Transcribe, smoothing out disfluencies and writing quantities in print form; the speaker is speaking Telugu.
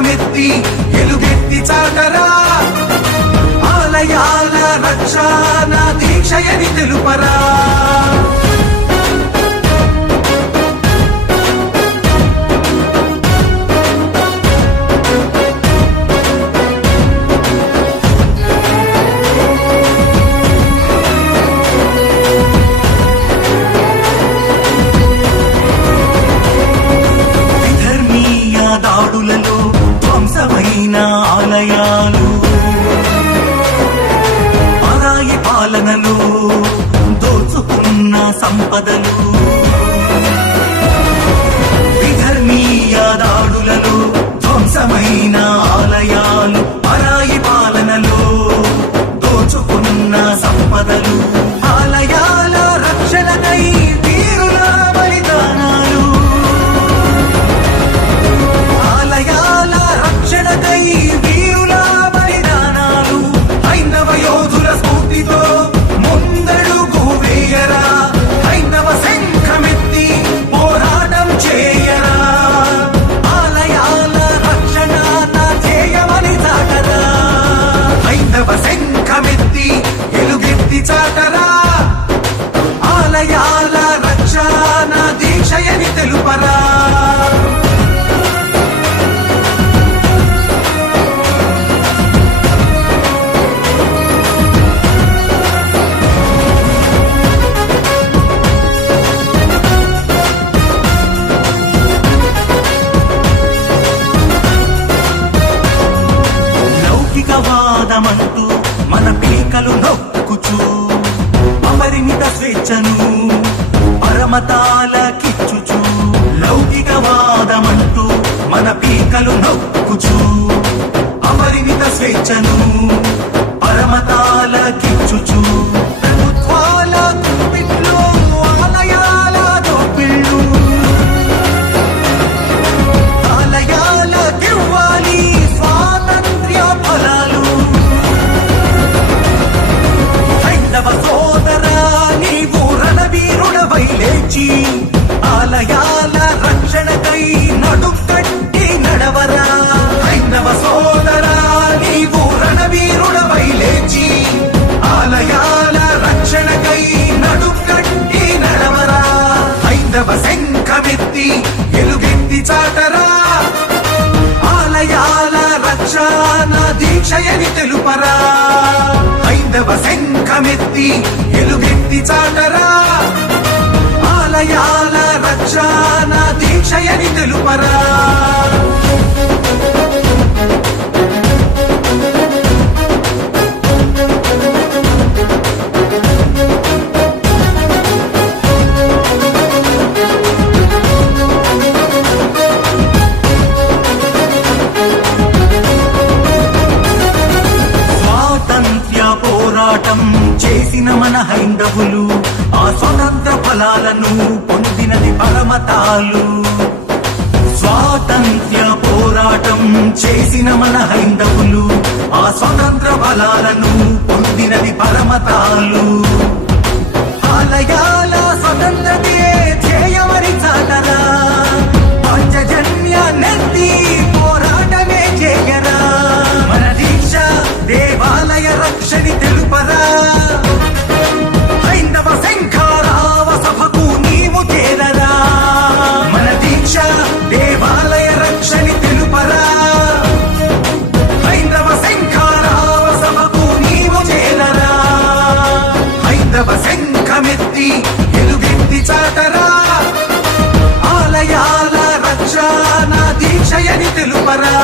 శంఖమెత్తి ఎలుగెత్తి చాటరా ఆలయాల రక్షణ దీక్షయని తెలుపరా దాడులలో ధ్వంసమైన ఆలయాలు పరాయి పాలనలు దోచుకున్న సంపదలు విధర్మీయ దాడులలో ధ్వంసమైన ఆలయాలు పరాయి పాలనలో దోచుకున్న సంపదలు ఆలయాల రక్షణకై వీరుల బలిదానాలు రక్షణకై వీరుల బలిదానాలు హైందవ యోధుల స్ఫూర్తితో ముందడుగు వేయరా హైందవ శంఖమెత్తి పోరాటం చేయరా ఆలయాల రక్షణ చేయమని చాటరా హైందవ శంఖమెత్తి ఎలుగెత్తి చాటరా ఆలయాల రక్షణ దీక్షయని తెలుపరా వాదమంటూ మన పీకలు నొక్కుచూ అపరిమిత స్వేచ్ఛను పరమతాలకిచ్చుచూ లౌకికవాదమంటూ మన పీకలు నొక్కుచూ అపరిమిత స్వేచ్ఛను పరమతాలకిచ్చుచూ ప్రభుత్వాల గుప్పిట్లో ఆలయాల దోపిళ్ళు ఆలయాలకివ్వాలి స్వాతంత్ర్య ఫలాలు హైందవ సోదరా నీవు రణవీరుడవై లేచి ఆలయాల రక్షణకై నడుకట్టి నడవరా హైందవ సోదరా నీవు రణవీరుడవై లేచి ఆలయాల రక్షణకై నడుకట్టి నడవరా హైందవ శంఖమెత్తి ఎలుగెత్తి చాటరా ఆలయాల రక్షణ దీక్షయని తెలుపరా హైందవ శంఖమెత్తి ఎలుగెత్తి చాటరా ఆలయాల రక్షణ దీక్షయని తెలుపరా పోరాటం చేసిన మన హైందవులు ఆ స్వతంత్ర ఫలాలను పొందినది పరమతాలు స్వాతంత్ర్య పోరాటం చేసిన మన హైందవులు ఆ స్వతంత్ర ఫలాలను పొందినది పరమతాలు ఆలయాల స్వతంత్రతే ధ్యేయమని చాటరా పంచజన్య నెత్తి పోరాటమే చేయరా మన దీక్ష దేవాలయ రక్షణి తెలుపరా హైందవ శంఖారావ సభకు నీవు చేరరా మన దీక్ష దేవాలయ రక్షణి తెలుపరా హైందవ శంఖారావ సభకు నీవు చేరరా హైందవ శంఖమెత్తి ఎలుగెత్తి చాటరా ఆలయాల రక్షణ దీక్షయని తెలుపరా